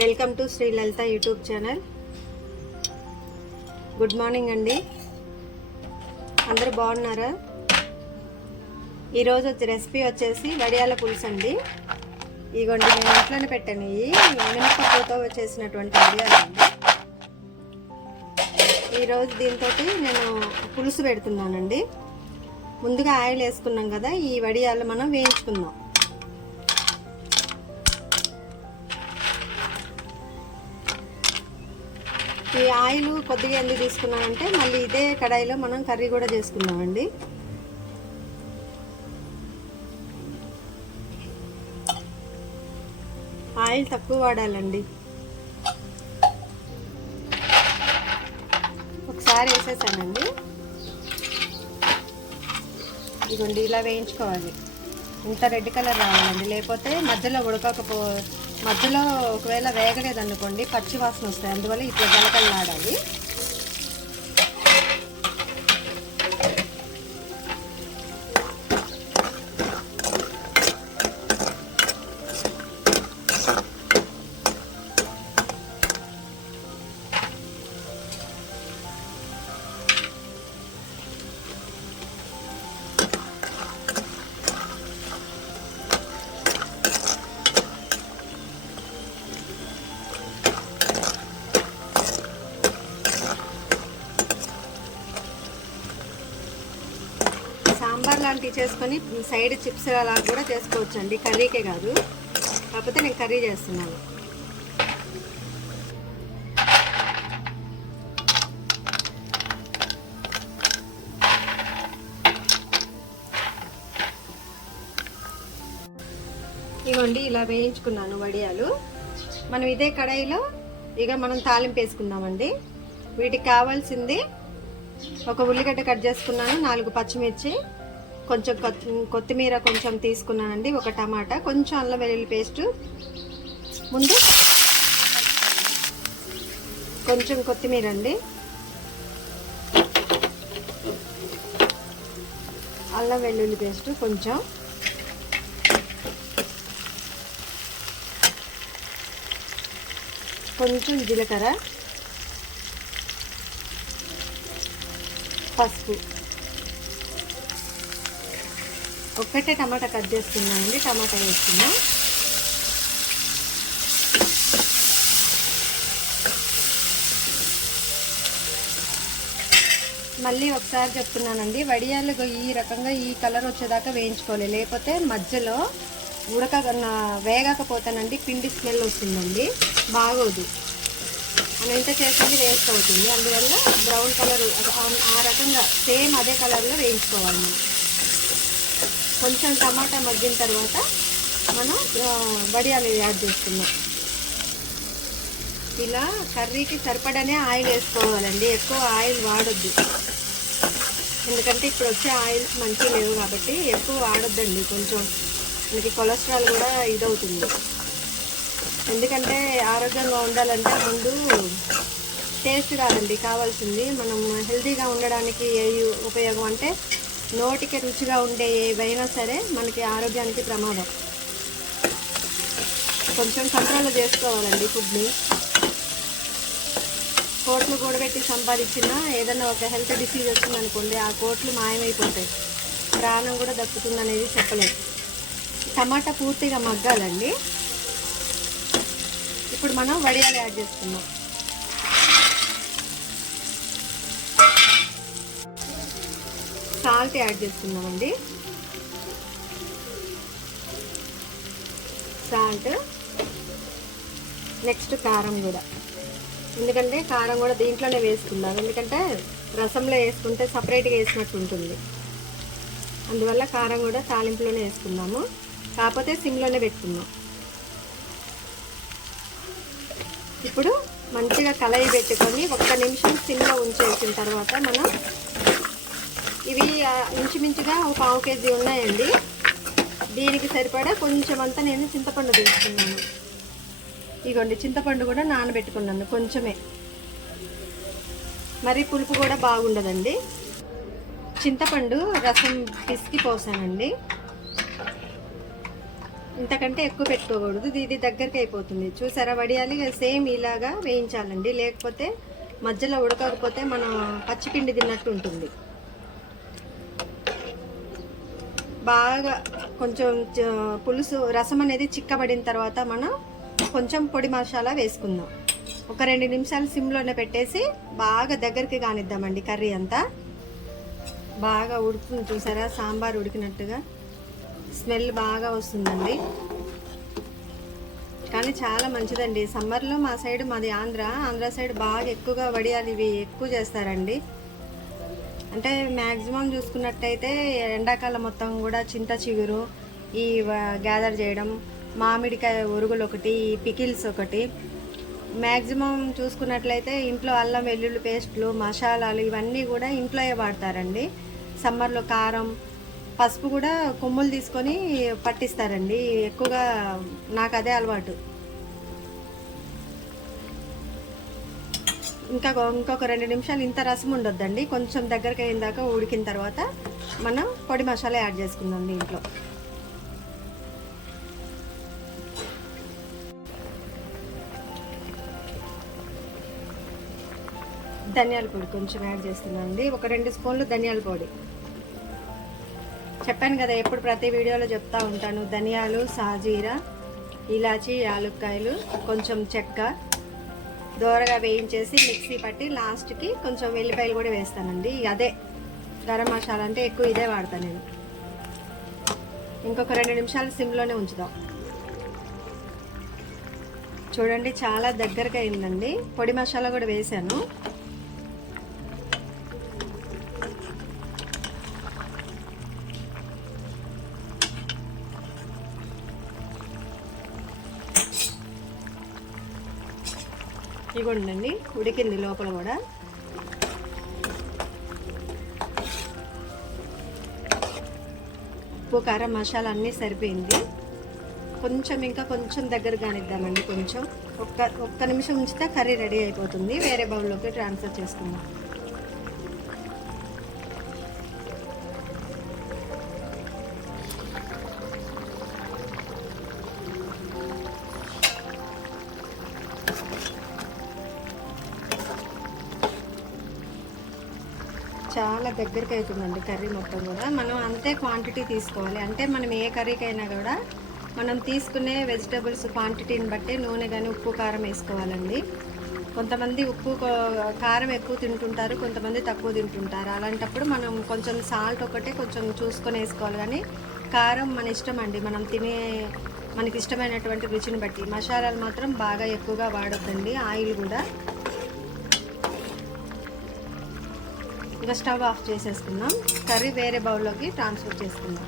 Welcome to Shri Lalitha YouTube channel. Good morning అండి, అందరూ బాగున్నారా? ఈరోజు రెసిపీ వచ్చేసి వడియాల పులుసు అండి. ఇగోండి, నేను ఇంట్లోనే పెట్టాను. ఇవి మినపప్పుతో చేసినటువంటి వడియాలు అండి. ఈరోజు దీంతో నేను పులుసు పెడుతున్నానండి. ముందుగా ఆయిల్ వేసుకున్నాం కదా, ఈ వడియాలు మనం వేయించుకుందాం. ఈ ఆయిల్ కొద్దిగా ఎందుకు తీసుకున్నామంటే మళ్ళీ ఇదే కడాయిలో మనం కర్రీ కూడా చేసుకున్నామండి. ఆయిల్ తక్కువ వాడాలండి. ఒకసారి వేసేసానండి. ఇదిగోండి, ఇలా వేయించుకోవాలి. ఇంత రెడ్ కలర్ రావాలండి, లేకపోతే మధ్యలో ఒకవేళ వేగలేదు అనుకోండి పచ్చి వాసన వస్తాయి. అందువల్ల ఇట్లా గలకల్లాడాలి. సాంబార్ లాంటివి చేసుకొని సైడ్ చిప్స్ అలా కూడా చేసుకోవచ్చు అండి, కర్రీకే కాదు. కాకపోతే నేను కర్రీ చేస్తున్నాను. ఇవ్వండి, ఇలా వేయించుకున్నాను వడియాలు. మనం ఇదే కడాయిలో మనం తాలింపు వేసుకుందామండి. వీటికి కావాల్సింది ఒక ఉల్లిగడ్డ కట్ చేసుకున్నాను, 4 పచ్చిమిర్చి, కొంచెం కొత్తిమీర కొంచెం తీసుకున్నానండి, ఒక టమాటా, కొంచెం అల్లం వెల్లుల్లి పేస్ట్, ముందు కొంచెం కొత్తిమీర అండి, అల్లం వెల్లుల్లి పేస్ట్ కొంచెం జీలకర్ర, పసుపు, ఒక్కటే టమాటా కట్ చేసుకున్నామండి. టమాటా వేసుకున్నాం. మళ్ళీ ఒకసారి చెప్తున్నానండి, వడియాలు ఈ రకంగా ఈ కలర్ వచ్చేదాకా వేయించుకోవాలి. లేకపోతే మధ్యలో వేగకపోతానండి పిండి స్మెల్ వస్తుందండి, బాగోదు. మనం ఎంత చేసింది వేస్ట్ అవుతుంది. అందువల్ల బ్రౌన్ కలర్ ఆ రకంగా సేమ్ అదే కలర్లో వేయించుకోవాలి. మనం కొంచెం టమాటా మగ్గిన తర్వాత మనం వడియాలు యాడ్ చేసుకున్నాం. ఇలా కర్రీకి సరిపడానే ఆయిల్ వేసుకోవాలండి, ఎక్కువ ఆయిల్ వాడొద్దు. ఎందుకంటే ఇప్పుడు వచ్చే ఆయిల్స్ మంచిగా లేవు కాబట్టి ఎక్కువ వాడొద్దండి. కొంచెం మనకి కొలెస్ట్రాల్ కూడా ఇదవుతుంది. ఎందుకంటే ఆరోగ్యంగా ఉండాలంటే ముందు టేస్ట్ కాదండి కావాల్సింది. మనం హెల్తీగా ఉండడానికి ఏ ఉపయోగం అంటే నోటికి రుచిగా ఉండే ఏవైనా సరే మనకి ఆరోగ్యానికి ప్రమాదం. కొంచెం కంట్రోల్ చేసుకోవాలండి ఫుడ్ని. కోట్లు కూడబెట్టి సంపాదించినా ఏదైనా ఒక హెల్త్ డిసీజ్ వచ్చిందనుకోండి, ఆ కోట్లు మాయమైపోతాయి, ప్రాణం కూడా దక్కుతుంది అనేది చెప్పలేదు. టమాటా పూర్తిగా మగ్గాలండి. ఇప్పుడు మనం వడియాలు యాడ్ చేసుకున్నాం. సాల్ట్ యాడ్ చేసుకున్నామండి. సాల్ట్, నెక్స్ట్ కారం కూడా. ఎందుకంటే కారం కూడా దీంట్లోనే వేసుకుందాం, ఎందుకంటే రసంలో వేసుకుంటే సపరేట్గా వేసినట్టు ఉంటుంది. అందువల్ల కారం కూడా తాలింపులోనే వేసుకుందాము, కాకపోతే సిమ్లోనే పెట్టుకుందాం. ఇప్పుడు మంచిగా కలయి పెట్టుకొని 1 నిమిషం సిమ్లో ఉంచేసిన తర్వాత మనం ఇవి ఇంచుమించుగా 1/4 కేజీ ఉన్నాయండి. దీనికి సరిపడా కొంచెం అంతా నేను చింతపండు తీసుకున్నాను. ఇగోండి, చింతపండు కూడా నానబెట్టుకున్నాను కొంచెమే, మరి పులుపు కూడా బాగుండదండి. చింతపండు రసం పిసికి పోసానండి. ఇంతకంటే ఎక్కువ పెట్టుకోకూడదు, ఇది దగ్గరికి అయిపోతుంది. చూసారా వడియాలి సేమ్ ఇలాగా వేయించాలండి, లేకపోతే మధ్యలో ఉడకకపోతే మనం పచ్చిపిండి తిన్నట్టు ఉంటుంది. బాగా కొంచెం పులుసు రసం అనేది చిక్కబడిన తర్వాత మనం కొంచెం పొడి మసాలా వేసుకుందాం. ఒక 2 నిమిషాలు సిమ్లోనే పెట్టేసి బాగా దగ్గరికి కానిద్దామండి. కర్రీ అంతా బాగా ఉడుకుతుంది, చూసారా సాంబార్ ఉడికినట్టుగా స్మెల్ బాగా వస్తుందండి. కానీ చాలా మంచిదండి. సమ్మర్లో మా సైడ్, మాది ఆంధ్ర సైడ్ బాగా ఎక్కువగా వడియాలు ఇవి ఎక్కువ చేస్తారండి. అంటే మ్యాక్సిమం చూసుకున్నట్టయితే ఎండాకాలం మొత్తం కూడా చింత చిగురు ఈ గ్యాదర్ చేయడం, మామిడికాయ ఉరుగులు ఒకటి, పికిల్స్ ఒకటి, మ్యాక్సిమం చూసుకున్నట్లయితే ఇంట్లో అల్లం వెల్లుల్లి పేస్టులు, మసాలాలు ఇవన్నీ కూడా ఇంట్లోనే వాడతారండి. సమ్మర్లో కారం, పసుపు కూడా కొమ్ములు తీసుకొని పట్టిస్తారండి. ఎక్కువగా నాకు అదే అలవాటు. ఇంకొక 2 నిమిషాలు ఇంత రసం ఉండొద్దండి, కొంచెం దగ్గరికి అయిన దాకా ఉడికిన తర్వాత మనం పొడి మసాలా యాడ్ చేసుకుందాం దీంట్లో. ధనియాల పొడి కొంచెం యాడ్ చేస్తున్నానండి, ఒక 2 స్పూన్లు ధనియాల పొడి. చెప్పాను కదా ఎప్పుడు ప్రతి వీడియోలో చెప్తా ఉంటాను, ధనియాలు, సాజీరా, ఇలాచి, యాలక్కాయలు, కొంచెం చెక్క దోరగా వేయించేసి మిక్సీ పట్టి లాస్ట్కి కొంచెం వెల్లిపాయలు కూడా వేస్తానండి. అదే గరం మసాలా అంటే ఎక్కువ ఇదే వాడతాను నేను. ఇంకొక 2 నిమిషాలు సిమ్లోనే ఉంచుదాం. చూడండి చాలా దగ్గరగా అయిందండి. పొడి మసాలా కూడా వేసాను. ఇగోండి ఉడికింది లోపల కూడా. ఉప్పు, కారం, మసాలా అన్నీ సరిపోయింది. ఇంకా కొంచెం దగ్గర కానిద్దామండి. కొంచెం ఒక్క నిమిషం ఉంచితే కర్రీ రెడీ అయిపోతుంది. వేరే బౌల్లోకి ట్రాన్స్ఫర్ చేసుకుందాం. చాలా దగ్గరికి అవుతుందండి కర్రీ మొత్తం కూడా. మనం అంతే క్వాంటిటీ తీసుకోవాలి. అంటే మనం ఏ కర్రీకైనా కూడా మనం తీసుకునే వెజిటబుల్స్ క్వాంటిటీని బట్టి నూనె కానీ ఉప్పు కారం వేసుకోవాలండి. కొంతమంది ఉప్పు కారం ఎక్కువ తింటుంటారు, కొంతమంది తక్కువ తింటుంటారు. అలాంటప్పుడు మనం కొంచెం సాల్ట్ ఒకటే కొంచెం చూసుకొని వేసుకోవాలి. కానీ కారం మన ఇష్టం అండి, మనం మనకి ఇష్టమైనటువంటి రుచిని బట్టి. మసాలాలు మాత్రం బాగా ఎక్కువగా వాడొద్దండి. ఆయిల్ కూడా. ఇంకా స్టవ్ ఆఫ్ చేసేసుకుందాం. కర్రీ వేరే బౌల్లోకి ట్రాన్స్ఫర్ చేసుకుందాం.